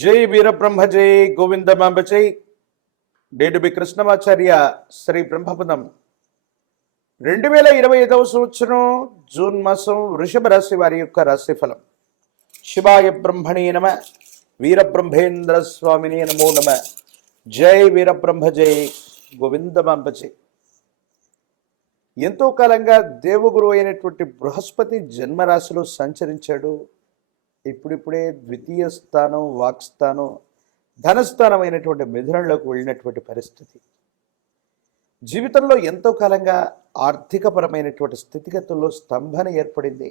జై వీరబ్రహ్మ జై గోవిందమాంబ జై. డేడుబి కృష్ణమాచార్య శ్రీ బ్రహ్మపదం 2025 సంవత్సరం జూన్ మాసం వృషభ రాశి వారి యొక్క రాశిఫలం. శివాయ బ్రహ్మణే నమ, వీరబ్రహ్మేంద్ర స్వామిని నమో నమ. జై వీరబ్రహ్మ జై గోవిందమాంబ జై. ఎంతో కాలంగా దేవగురు అయినటువంటి బృహస్పతి జన్మరాశిలో సంచరించాడు. ఇప్పుడిప్పుడే ద్వితీయ స్థానం, వాక్స్థానం, ధనస్థానం అయినటువంటి మిథునంలోకి వెళ్ళినటువంటి పరిస్థితి. జీవితంలో ఎంతో కాలంగా ఆర్థికపరమైనటువంటి స్థితిగతుల్లో స్తంభన ఏర్పడింది.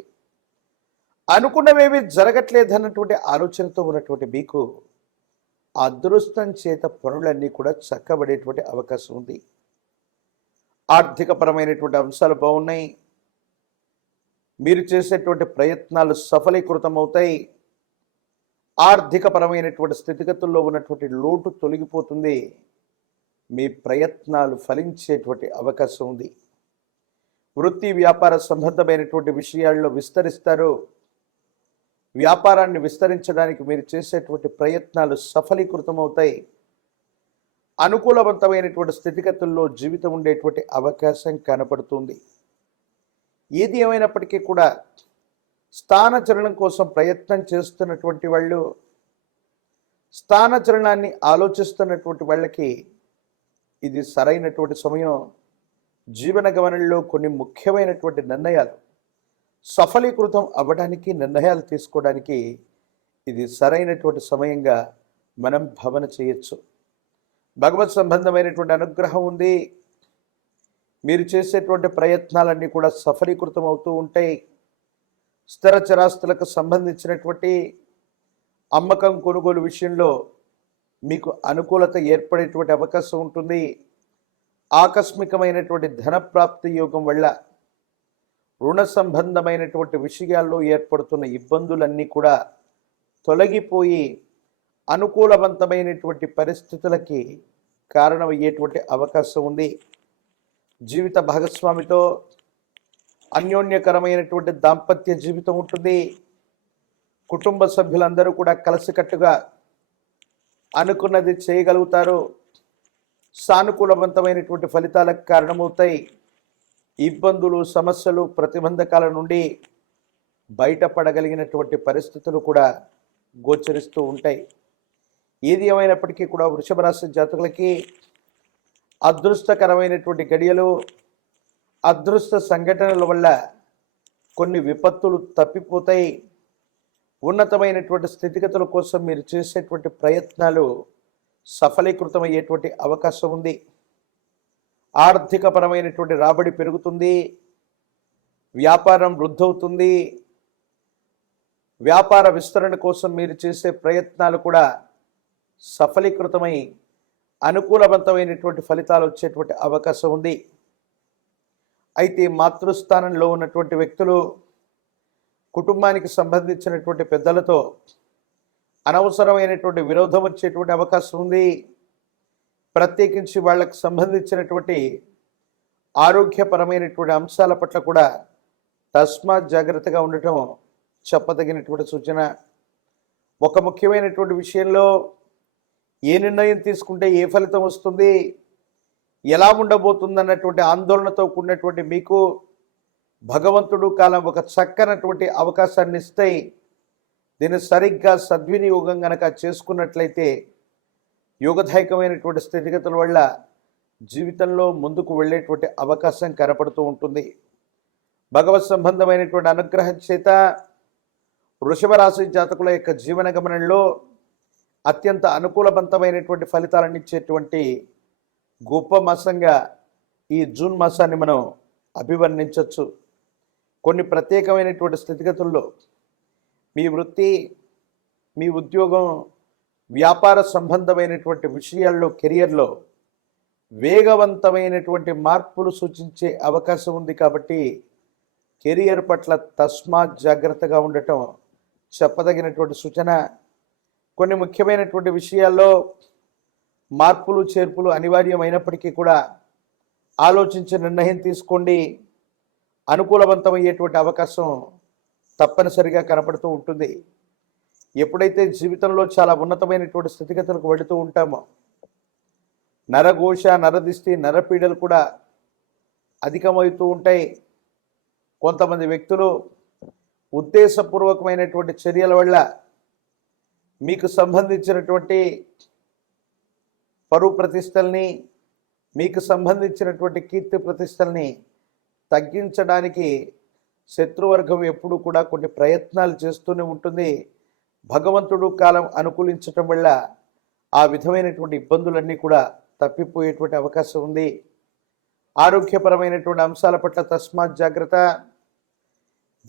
అనుకున్నవేవి జరగట్లేదన్నటువంటి ఆలోచనతో ఉన్నటువంటి మీకు అదృష్టం చేత పనులన్నీ కూడా చక్కబడేటువంటి అవకాశం ఉంది. ఆర్థికపరమైనటువంటి అంశాలు బాగున్నాయి. మీరు చేసేటువంటి ప్రయత్నాలు సఫలీకృతమవుతాయి. ఆర్థికపరమైనటువంటి స్థితిగతుల్లో ఉన్నటువంటి లోటు తొలగిపోతుంది. మీ ప్రయత్నాలు ఫలించేటువంటి అవకాశం ఉంది. వృత్తి వ్యాపార సంబంధమైనటువంటి విషయాల్లో విస్తరిస్తారు. వ్యాపారాన్ని విస్తరించడానికి మీరు చేసేటువంటి ప్రయత్నాలు సఫలీకృతమవుతాయి. అనుకూలవంతమైనటువంటి స్థితిగతుల్లో జీవితం ఉండేటువంటి అవకాశం కనపడుతుంది. ఏది ఏమైనప్పటికీ కూడా స్థానచలనం కోసం ప్రయత్నం చేస్తున్నటువంటి వాళ్ళు, స్థానచలనాన్ని ఆలోచిస్తున్నటువంటి వాళ్ళకి ఇది సరైనటువంటి సమయం. జీవన గమనంలో కొన్ని ముఖ్యమైనటువంటి నిర్ణయాలు సఫలీకృతం అవ్వడానికి, నిర్ణయాలు తీసుకోవడానికి ఇది సరైనటువంటి సమయంగా మనం భావన చేయొచ్చు. భగవత్ సంబంధమైనటువంటి అనుగ్రహం ఉంది. మీరు చేసేటువంటి ప్రయత్నాలన్నీ కూడా సఫలీకృతం అవుతూ ఉంటాయి. స్థిర చరాస్తులకు సంబంధించినటువంటి అమ్మకం, కొనుగోలు విషయంలో మీకు అనుకూలత ఏర్పడేటువంటి అవకాశం ఉంటుంది. ఆకస్మికమైనటువంటి ధనప్రాప్తి యోగం వల్ల రుణ సంబంధమైనటువంటి విషయాల్లో ఏర్పడుతున్న ఇబ్బందులన్నీ కూడా తొలగిపోయి అనుకూలవంతమైనటువంటి పరిస్థితులకి కారణమయ్యేటువంటి అవకాశం ఉంది. జీవిత భాగస్వామితో అన్యోన్యకరమైనటువంటి దాంపత్య జీవితం ఉంటుంది. కుటుంబ సభ్యులందరూ కూడా కలిసికట్టుగా అనుకున్నది చేయగలుగుతారు. సానుకూలవంతమైనటువంటి ఫలితాలకు కారణమవుతాయి. ఇబ్బందులు, సమస్యలు, ప్రతిబంధకాల నుండి బయటపడగలిగినటువంటి పరిస్థితులు కూడా గోచరిస్తూ ఉంటాయి. ఏది ఏమైనప్పటికీ కూడా వృషభ రాశి జాతకులకి అదృష్టకరమైనటువంటి గడియలు, అదృష్ట సంఘటనల వల్ల కొన్ని విపత్తులు తప్పిపోతాయి. ఉన్నతమైనటువంటి స్థితిగతుల కోసం మీరు చేసేటువంటి ప్రయత్నాలు సఫలీకృతమయ్యేటువంటి అవకాశం ఉంది. ఆర్థికపరమైనటువంటి రాబడి పెరుగుతుంది. వ్యాపారం వృద్ధవుతుంది. వ్యాపార విస్తరణ కోసం మీరు చేసే ప్రయత్నాలు కూడా సఫలీకృతమై అనుకూలవంతమైనటువంటి ఫలితాలు వచ్చేటువంటి అవకాశం ఉంది. అయితే మాతృస్థానంలో ఉన్నటువంటి వ్యక్తులు కుటుంబానికి సంబంధించినటువంటి పెద్దలతో అనవసరమైనటువంటి విరోధం వచ్చేటువంటి అవకాశం ఉంది. ప్రత్యేకించి వాళ్ళకు సంబంధించినటువంటి ఆరోగ్యపరమైనటువంటి అంశాల పట్ల కూడా తస్మాత్ జాగ్రత్తగా ఉండటం చెప్పదగినటువంటి సూచన. ఒక ముఖ్యమైనటువంటి విషయంలో ఏ నిర్ణయం తీసుకుంటే ఏ ఫలితం వస్తుంది, ఎలా ఉండబోతుందన్నటువంటి ఆందోళనతో కూడినటువంటి మీకు భగవంతుడు కాలం ఒక చక్కనటువంటి అవకాశాన్ని ఇస్తాయి. దీన్ని సరిగ్గా సద్వినియోగం గనక చేసుకున్నట్లయితే యోగదాయకమైనటువంటి స్థితిగతుల వల్ల జీవితంలో ముందుకు వెళ్ళేటువంటి అవకాశం కనపడుతూ ఉంటుంది. భగవత్ సంబంధమైనటువంటి అనుగ్రహం చేత వృషభ రాశి జాతకుల యొక్క జీవన గమనంలో అత్యంత అనుకూలవంతమైనటువంటి ఫలితాలను ఇచ్చేటువంటి గొప్ప మాసంగా ఈ జూన్ మాసాన్ని మనం అభివర్ణించవచ్చు. కొన్ని ప్రత్యేకమైనటువంటి స్థితిగతుల్లో మీ వృత్తి, మీ ఉద్యోగం, వ్యాపార సంబంధమైనటువంటి విషయాల్లో, కెరియర్లో వేగవంతమైనటువంటి మార్పులు సూచించే అవకాశం ఉంది. కాబట్టి కెరియర్ పట్ల తస్మాత్ జాగ్రత్తగా ఉండటం చెప్పదగినటువంటి సూచన. కొన్ని ముఖ్యమైనటువంటి విషయాల్లో మార్పులు, చేర్పులు అనివార్యమైనప్పటికీ కూడా ఆలోచించి నిర్ణయం తీసుకోండి. అనుకూలవంతమయ్యేటువంటి అవకాశం తప్పనిసరిగా కనపడుతూ ఉంటుంది. ఎప్పుడైతే జీవితంలో చాలా ఉన్నతమైనటువంటి స్థితిగతులకు వెళుతూ ఉంటామో నరఘోష, నరదిష్టి, నరపీడలు కూడా అధికమవుతూ ఉంటాయి. కొంతమంది వ్యక్తులు ఉద్దేశపూర్వకమైనటువంటి చర్యల వల్ల మీకు సంబంధించినటువంటి పరువు ప్రతిష్టల్ని, మీకు సంబంధించినటువంటి కీర్తి ప్రతిష్టల్ని తగ్గించడానికి శత్రువర్గం ఎప్పుడు కూడా కొన్ని ప్రయత్నాలు చేస్తూనే ఉంటుంది. భగవంతుడు కాలం అనుకూలించటం వల్ల ఆ విధమైనటువంటి ఇబ్బందులన్నీ కూడా తప్పిపోయేటువంటి అవకాశం ఉంది. ఆరోగ్యపరమైనటువంటి అంశాల పట్ల తస్మాత్ జాగ్రత్త.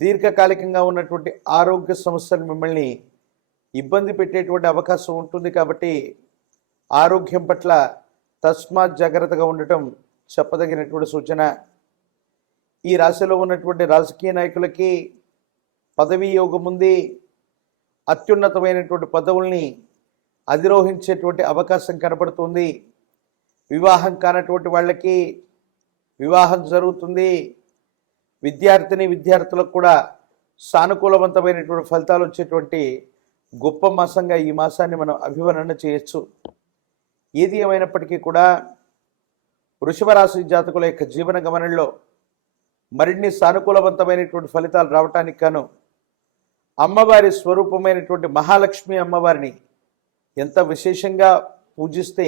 దీర్ఘకాలికంగా ఉన్నటువంటి ఆరోగ్య సమస్యలు మిమ్మల్ని ఇబ్బంది పెట్టేటువంటి అవకాశం ఉంటుంది. కాబట్టి ఆరోగ్యం పట్ల తస్మాత్ జాగ్రత్తగా ఉండటం చెప్పదగినటువంటి సూచన. ఈ రాశిలో ఉన్నటువంటి రాజకీయ నాయకులకి పదవీ యోగం ఉంది. అత్యున్నతమైనటువంటి పదవుల్ని అధిరోహించేటువంటి అవకాశం కనపడుతుంది. వివాహం కానటువంటి వాళ్ళకి వివాహం జరుగుతుంది. విద్యార్థులకు కూడా సానుకూలవంతమైనటువంటి ఫలితాలు వచ్చేటువంటి గొప్ప మాసంగా ఈ మాసాన్ని మనం అభివర్ణన చేయొచ్చు. ఏది ఏమైనప్పటికీ కూడా వృషభ రాశి జాతకుల యొక్క జీవన గమనంలో మరిన్ని సానుకూలవంతమైనటువంటి ఫలితాలు రావటానికి గాను అమ్మవారి స్వరూపమైనటువంటి మహాలక్ష్మి అమ్మవారిని ఎంత విశేషంగా పూజిస్తే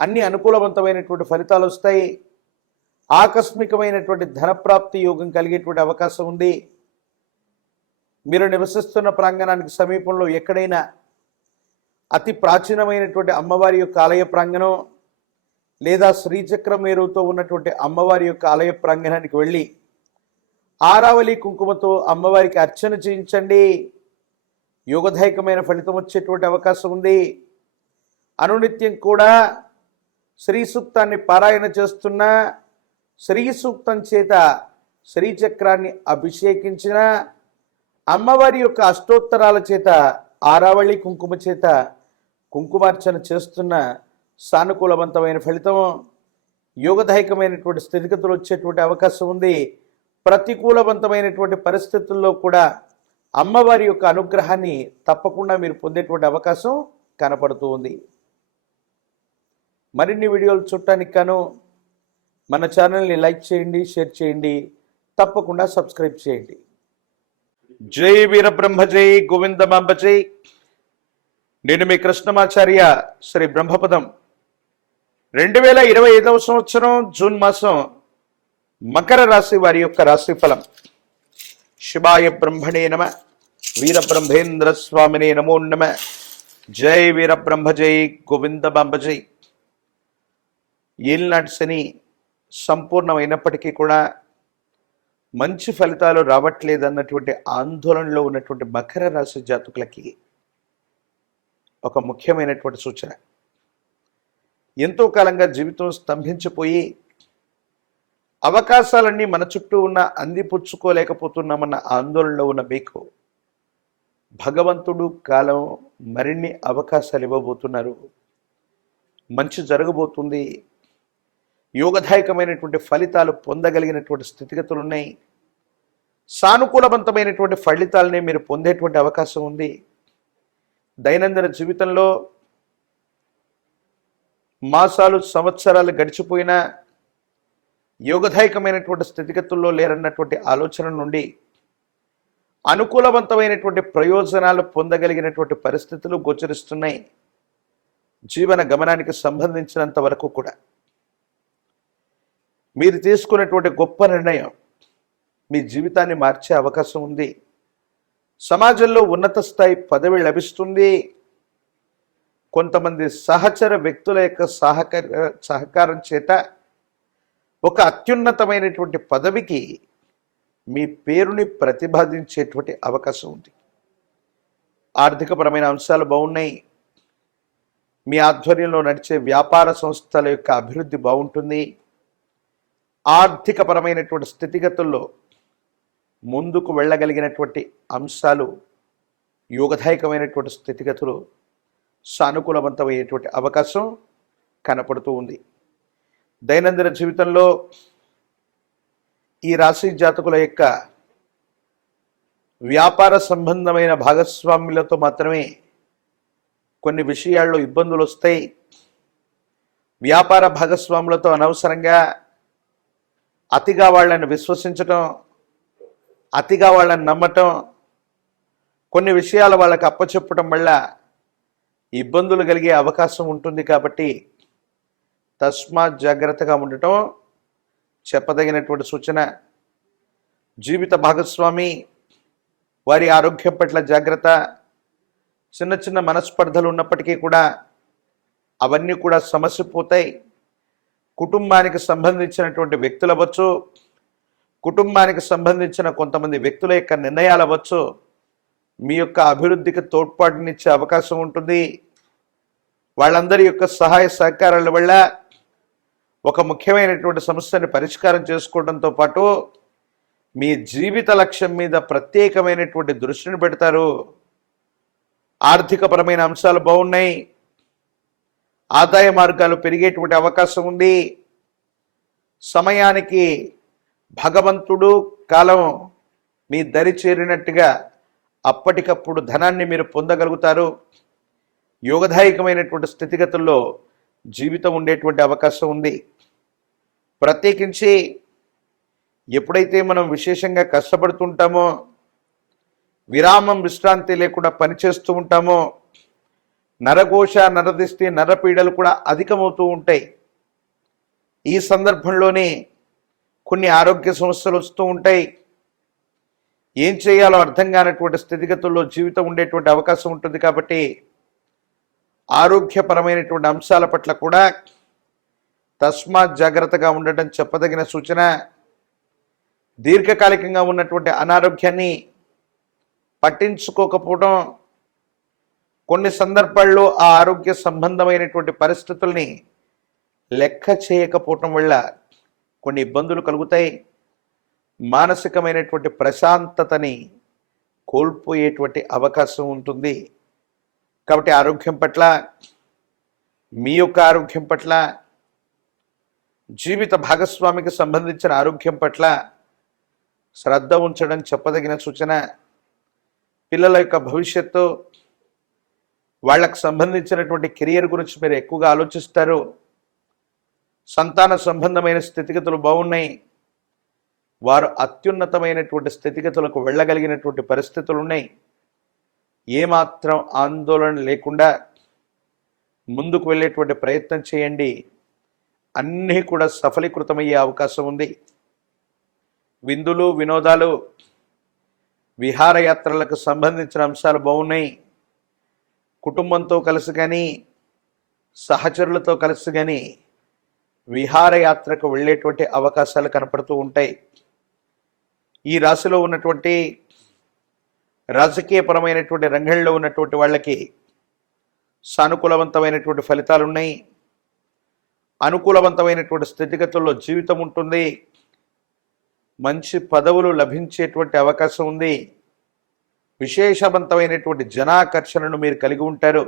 అన్ని అనుకూలవంతమైనటువంటి ఫలితాలు వస్తాయి. ఆకస్మికమైనటువంటి ధనప్రాప్తి యోగం కలిగేటువంటి అవకాశం ఉంది. మీరు నివసిస్తున్న ప్రాంగణానికి సమీపంలో ఎక్కడైనా అతి ప్రాచీనమైనటువంటి అమ్మవారి యొక్క ఆలయ ప్రాంగణం లేదా శ్రీచక్ర మేరుతో ఉన్నటువంటి అమ్మవారి యొక్క ఆలయ ప్రాంగణానికి వెళ్ళి ఆరావళి కుంకుమతో అమ్మవారికి అర్చన చేయించండి. యోగదాయకమైన ఫలితం వచ్చేటువంటి అవకాశం ఉంది. అనునిత్యం కూడా శ్రీ సూక్తాన్ని పారాయణ చేస్తున్న, శ్రీ సూక్తం చేత శ్రీచక్రాన్ని అభిషేకించిన, అమ్మవారి యొక్క అష్టోత్తరాల చేత ఆరావళి కుంకుమ చేత కుంకుమార్చన చేస్తున్న సానుకూలవంతమైన ఫలితం, యోగదాయకమైనటువంటి స్థితిగతులు వచ్చేటువంటి అవకాశం ఉంది. ప్రతికూలవంతమైనటువంటి పరిస్థితుల్లో కూడా అమ్మవారి యొక్క అనుగ్రహాన్ని తప్పకుండా మీరు పొందేటువంటి అవకాశం కనపడుతూ ఉంది. మరిన్ని వీడియోలు చూడటానికి గాను మన ఛానల్ని లైక్ చేయండి, షేర్ చేయండి, తప్పకుండా సబ్స్క్రైబ్ చేయండి. జై వీరబ్రహ్మ జై గోవిందమాంబ జై. నేను మీ కృష్ణమాచార్య. శ్రీ బ్రహ్మపదం 2025వ సంవత్సరం జూన్ మాసం మకర రాశి వారి యొక్క రాశి ఫలం. శివాయ బ్రహ్మణే నమ. వీరబ్రహ్మేంద్ర స్వామినే నమో నమ. జై వీరబ్రహ్మ జై గోవిందమాంబ జై. ఏలినాటి శని సంపూర్ణమైనప్పటికీ కూడా మంచి ఫలితాలు రావట్లేదన్నటువంటి ఆందోళనలో ఉన్నటువంటి మకర రాశి జాతకులకి ఒక ముఖ్యమైనటువంటి సూచన. ఎంతో కాలంగా జీవితం స్తంభించిపోయి అవకాశాలన్నీ మన చుట్టూ ఉన్న అందిపుచ్చుకోలేకపోతున్నామన్న ఆందోళనలో ఉన్న మీకు భగవంతుడు కాలం మరిన్ని అవకాశాలు ఇవ్వబోతున్నారు. మంచి జరగబోతుంది. యోగదాయకమైనటువంటి ఫలితాలు పొందగలిగినటువంటి స్థితిగతులు ఉన్నాయి. సానుకూలవంతమైనటువంటి ఫలితాలనే మీరు పొందేటువంటి అవకాశం ఉంది. దైనందిన జీవితంలో మాసాలు, సంవత్సరాలు గడిచిపోయినా యోగదాయకమైనటువంటి స్థితిగతుల్లో లేరన్నటువంటి ఆలోచన నుండి అనుకూలవంతమైనటువంటి ప్రయోజనాలు పొందగలిగినటువంటి పరిస్థితులు గోచరిస్తున్నాయి. జీవన గమనానికి సంబంధించినంత వరకు కూడా మీరు తీసుకున్నటువంటి గొప్ప నిర్ణయం మీ జీవితాన్ని మార్చే అవకాశం ఉంది. సమాజంలో ఉన్నత స్థాయి పదవి లభిస్తుంది. కొంతమంది సహచర వ్యక్తుల యొక్క సహకారం చేత ఒక అత్యున్నతమైనటువంటి పదవికి మీ పేరుని ప్రతిపాదించేటువంటి అవకాశం ఉంది. ఆర్థికపరమైన అంశాలు బాగున్నాయి. మీ ఆధ్వర్యంలో నడిచే వ్యాపార సంస్థల యొక్క అభివృద్ధి బాగుంటుంది. ఆర్థికపరమైనటువంటి స్థితిగతుల్లో ముందుకు వెళ్ళగలిగినటువంటి అంశాలు, యోగదాయకమైనటువంటి స్థితిగతులు, సానుకూలవంతమయ్యేటువంటి అవకాశం కనపడుతూ ఉంది. దైనందిన జీవితంలో ఈ రాశి జాతకుల యొక్క వ్యాపార సంబంధమైన భాగస్వాములతో మాత్రమే కొన్ని విషయాల్లో ఇబ్బందులు వస్తాయి. వ్యాపార భాగస్వాములతో అనవసరంగా అతిగా వాళ్ళని విశ్వసించటం, అతిగా వాళ్ళని నమ్మటం, కొన్ని విషయాలు వాళ్ళకి అప్పచెప్పటం వల్ల ఇబ్బందులు కలిగే అవకాశం ఉంటుంది. కాబట్టి తస్మాత్ జాగ్రత్తగా ఉండటం చెప్పదగినటువంటి సూచన. జీవిత భాగస్వామి వారి ఆరోగ్యం పట్ల జాగ్రత్త. చిన్న చిన్న మనస్పర్ధలు ఉన్నప్పటికీ కూడా అవన్నీ కూడా సమస్య పోతాయి. కుటుంబానికి సంబంధించినటువంటి వ్యక్తులు అవ్వచ్చు, కుటుంబానికి సంబంధించిన కొంతమంది వ్యక్తుల యొక్క నిర్ణయాలు అవ్వచ్చు, మీ యొక్క అభివృద్ధికి తోడ్పాటునిచ్చే అవకాశం ఉంటుంది. వాళ్ళందరి యొక్క సహాయ సహకారాల వల్ల ఒక ముఖ్యమైనటువంటి సమస్యని పరిష్కారం చేసుకోవడంతో పాటు మీ జీవిత లక్ష్యం మీద ప్రత్యేకమైనటువంటి దృష్టిని పెడతారు. ఆర్థికపరమైన అంశాలు బాగున్నాయి. ఆదాయ మార్గాలు పెరిగేటువంటి అవకాశం ఉంది. సమయానికి భగవంతుడు కాలం మీ దరి చేరినట్టుగా అప్పటికప్పుడు ధనాన్ని మీరు పొందగలుగుతారు. యోగదాయకమైనటువంటి స్థితిగతుల్లో జీవితం ఉండేటువంటి అవకాశం ఉంది. ప్రత్యేకించి ఎప్పుడైతే మనం విశేషంగా కష్టపడుతుంటామో, విరామం విశ్రాంతి లేకుండా పనిచేస్తూ ఉంటామో, నరఘోష నరదిష్టి నరపీడలు కూడా అధికమవుతూ ఉంటాయి. ఈ సందర్భంలోనే కొన్ని ఆరోగ్య సమస్యలు వస్తూ ఉంటాయి. ఏం చేయాలో అర్థం కానటువంటి స్థితిగతుల్లో జీవితం ఉండేటువంటి అవకాశం ఉంటుంది. కాబట్టి ఆరోగ్యపరమైనటువంటి అంశాల పట్ల కూడా తస్మాత్ జాగ్రత్తగా ఉండటం చెప్పదగిన సూచన. దీర్ఘకాలికంగా ఉన్నటువంటి అనారోగ్యాన్ని పట్టించుకోకపోవడం, కొన్ని సందర్భాల్లో ఆ ఆరోగ్య సంబంధమైనటువంటి పరిస్థితుల్ని లెక్క చేయకపోవటం వల్ల కొన్ని ఇబ్బందులు కలుగుతాయి. మానసికమైనటువంటి ప్రశాంతతని కోల్పోయేటువంటి అవకాశం ఉంటుంది. కాబట్టి ఆరోగ్యం పట్ల, మీ యొక్క ఆరోగ్యం పట్ల, జీవిత భాగస్వామికి సంబంధించిన ఆరోగ్యం పట్ల శ్రద్ధ ఉంచడం చెప్పదగిన సూచన. పిల్లల యొక్క భవిష్యత్తు, వాళ్ళకు సంబంధించినటువంటి కెరియర్ గురించి మీరు ఎక్కువగా ఆలోచిస్తారు. సంతాన సంబంధమైన స్థితిగతులు బాగున్నాయి. వారు అత్యున్నతమైనటువంటి స్థితిగతులకు వెళ్ళగలిగినటువంటి పరిస్థితులు ఉన్నాయి. ఏమాత్రం ఆందోళన లేకుండా ముందుకు వెళ్ళేటువంటి ప్రయత్నం చేయండి. అన్నీ కూడా సఫలీకృతమయ్యే అవకాశం ఉంది. విందులు, వినోదాలు, విహారయాత్రలకు సంబంధించిన అంశాలు బాగున్నాయి. కుటుంబంతో కలిసి కానీ, సహచరులతో కలిసి కానీ విహారయాత్రకు వెళ్ళేటువంటి అవకాశాలు కనపడుతూ ఉంటాయి. ఈ రాశిలో ఉన్నటువంటి రాజకీయపరమైనటువంటి రంగంలో ఉన్నటువంటి వాళ్ళకి సానుకూలవంతమైనటువంటి ఫలితాలు ఉన్నాయి. అనుకూలవంతమైనటువంటి స్థితిగతుల్లో జీవితం ఉంటుంది. మంచి పదవులు లభించేటువంటి అవకాశం ఉంది. విశేషవంతమైనటువంటి జనాకర్షణను మీరు కలిగి ఉంటారు.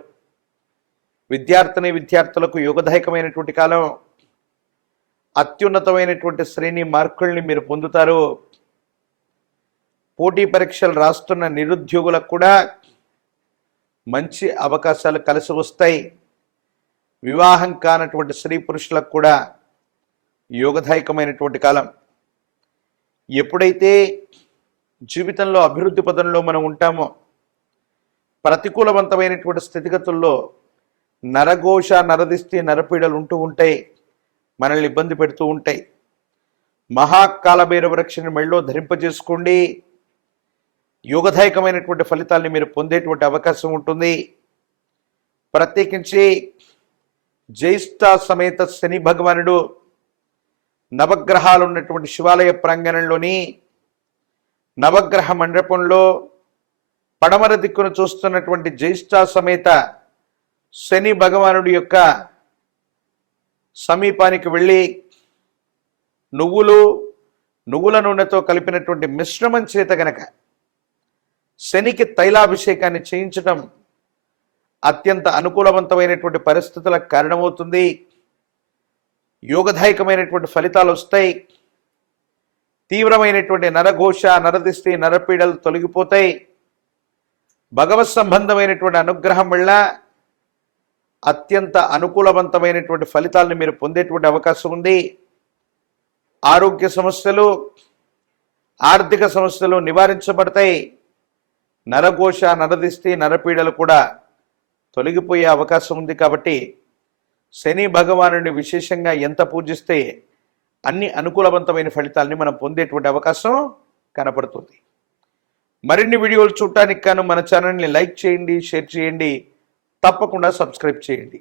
విద్యార్థులకు యోగదాయకమైనటువంటి కాలం. అత్యున్నతమైనటువంటి శ్రేణి మార్కుల్ని మీరు పొందుతారు. పోటీ పరీక్షలు రాస్తున్న నిరుద్యోగులకు కూడా మంచి అవకాశాలు కలిసి వస్తాయి. వివాహం కానటువంటి స్త్రీ పురుషులకు కూడా యోగదాయకమైనటువంటి కాలం. ఎప్పుడైతే జీవితంలో అభివృద్ధి పదంలో మనం ఉంటామో, ప్రతికూలవంతమైనటువంటి స్థితిగతుల్లో నరఘోష నరదిష్టి నరపీడలు ఉంటూ ఉంటాయి, మనల్ని ఇబ్బంది పెడుతూ ఉంటాయి. మహాకాలభైరవ వృక్షాన్ని మెళ్ళో ధరింపజేసుకోండి. యోగదాయకమైనటువంటి ఫలితాల్ని మీరు పొందేటువంటి అవకాశం ఉంటుంది. ప్రత్యేకించి జ్యేష్ఠ సమేత శని భగవానుడు నవగ్రహాలు ఉన్నటువంటి శివాలయ ప్రాంగణంలోని నవగ్రహ మండపంలో పడమర దిక్కును చూస్తున్నటువంటి జ్యేష్ఠ సమేత శని భగవానుడి యొక్క సమీపానికి వెళ్ళి నువ్వుల నూనెతో కలిపినటువంటి మిశ్రమం చేత గనక శనికి తైలాభిషేకాన్ని చేయించడం అత్యంత అనుకూలవంతమైనటువంటి పరిస్థితులకు కారణమవుతుంది. యోగదాయకమైనటువంటి ఫలితాలు వస్తాయి. తీవ్రమైనటువంటి నరఘోష, నరదిష్టి, నరపీడలు తొలగిపోతాయి. భగవత్ సంబంధమైనటువంటి అనుగ్రహం వల్ల అత్యంత అనుకూలవంతమైనటువంటి ఫలితాలను మీరు పొందేటువంటి అవకాశం ఉంది. ఆరోగ్య సమస్యలు, ఆర్థిక సమస్యలు నివారించబడతాయి. నరఘోష, నరదిష్టి, నరపీడలు కూడా తొలగిపోయే అవకాశం ఉంది. కాబట్టి శని భగవానుని విశేషంగా ఎంత పూజిస్తే అన్ని అనుకూలవంతమైన ఫలితాలని మనం పొందేటువంటి అవకాశం కనపడుతుంది. మరిన్ని వీడియోలు చూడటానికి గాను మన ఛానల్ని లైక్ చేయండి, షేర్ చేయండి, తప్పకుండా సబ్స్క్రైబ్ చేయండి.